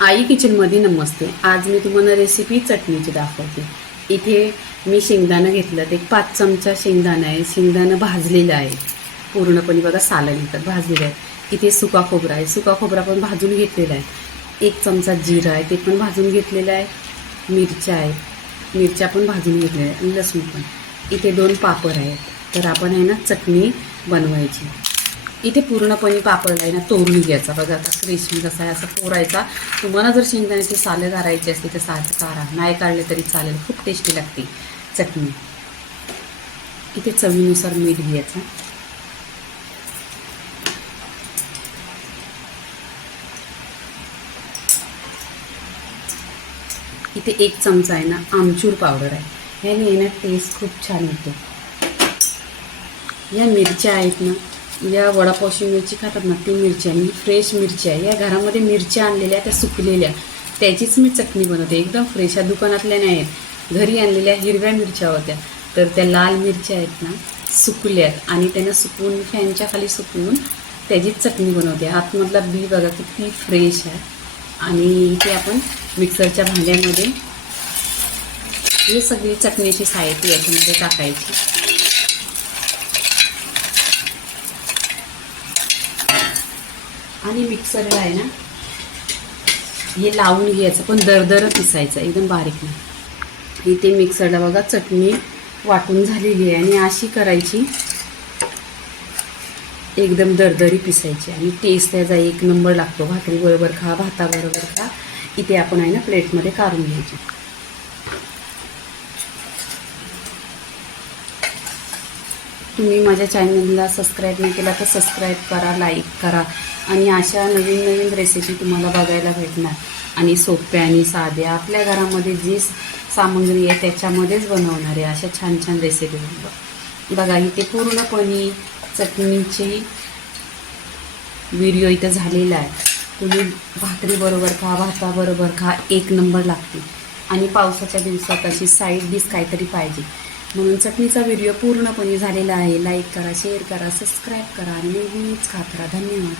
आई किचनमध्ये नमस्ते. आज मी तुम्हाला रेसिपी चटणीची दाखवते. इथे मी शेंगदाणं घेतलं ते एक पाच चमचा शेंगदाणा आहे. शेंगदाणं भाजलेलं आहे. पूर्णपणे बघा सालं भाजलेलं आहे इथे सुका खोबरा आहे. सुका खोबरा पण भाजून घेतलेला आहे. एक चमचा जिरा आहे ते पण भाजून घेतलेलं आहे. मिरच्या आहे. मिरच्या पण भाजून घेतलेल्या आहे आणि लसूण पण. इथे दोन पापड आहेत. तर आपण आहे ना चटणी बनवायची. इथे पूर्णपणे पापड आहे ना तोरून घ्यायचा. बघा आता रेशमी कसा आहे असा कोरायचा तुम्हाला जर शेंगदाण्याची सालं काढायचे असते तर सालं काढा नाही काढले तरी चालेल खूप टेस्टी लागते. चटणी. इथे चवीनुसार मीठ घ्यायचं. इथे एक चमचा आहे ना आमचूर पावडर आहे. ह्याने आहे ना टेस्ट खूप छान येतो. या मिरच्या आहेत ना या वडापावशी मिरची खातात ना ती मिरची आहे फ्रेश मिरची आहे. या घरामध्ये मिरच्या आणलेल्या त्या सुकलेल्या. त्याचीच मी चटणी बनवते. एकदम फ्रेश या दुकानातल्या नाही आहेत. घरी आणलेल्या हिरव्या मिरच्या होत्या. तर त्या लाल मिरच्या आहेत ना सुकल्यात आणि त्यांना सुकवून फॅनच्या खाली सुकवून त्याचीच चटणी बनवते. आतमधला बी बघा किती फ्रेश आहे. आणि इथे आपण मिक्सरच्या भांड्यामध्ये हे सगळी चटणीची साहित्य याच्यामध्ये टाकायची. आणि मिक्सरला आहे ना हे लावून घ्यायचं पण दरदर पिसायचं एकदम बारीक नाही. इथे मिक्सरला बघा चटणी वाटून झालेली आहे आणि अशी करायची एकदम दरदरी पिसायची. आणि टेस्ट त्याचा एक नंबर लागतो. भाकरी बरोबर खा भाताबरोबर खा. इथे आपण आहे ना प्लेटमध्ये काढून घ्यायची. तुम्ही माझ्या चॅनलला सबस्क्राईब नाही केला तर सबस्क्राईब करा लाईक करा. आणि अशा नवीन नवीन रेसिपी तुम्हाला बघायला भेटणार. आणि सोप्या आणि साध्या आपल्या घरामध्ये जी सामग्री आहे त्याच्यामध्येच बनवणार आहे अशा छान छान रेसिपी बघा. इथे पूर्णपणे चटणीची व्हिडिओ इथं झालेला आहे. तुम्ही भाकरी बरोबर खा भाताबरोबर खा एक नंबर लागते. आणि पावसाच्या दिवसात अशी साईड डिश काहीतरी पाहिजे. म्हणून चटणीचा व्हिडिओ पूर्णपणे झालेला आहे. लाईक करा शेअर करा सबस्क्राईब करा. आणि नेहमीच खात राहा. धन्यवाद.